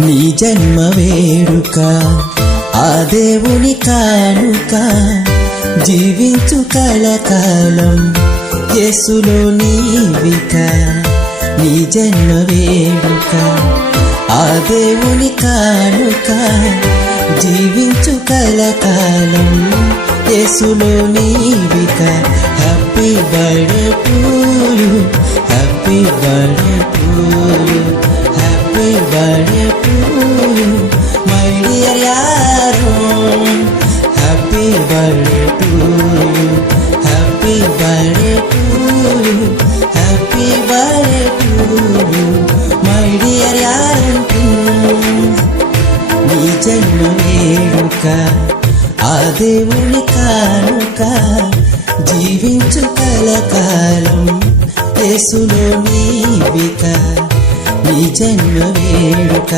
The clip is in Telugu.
నీ జన్మ వేడుక ఆ దేవుని కానుక జీవించు కలకాలం యేసులో నీవిక నీ జన్మ వేడుక ఆ దేవుని కానుక జీవించు కలకాలం యేసులో నీవిక happy birthday to you happy birthday to you happy birthday to you my dear Yaron happy birthday to you happy birthday to you happy birthday to you my dear Yaron నీ జన్మ వేడుక ఆ దేవుని కానుక జీవించు కలకాలం యేసులో నీవిక నీ జన్మ వేడుక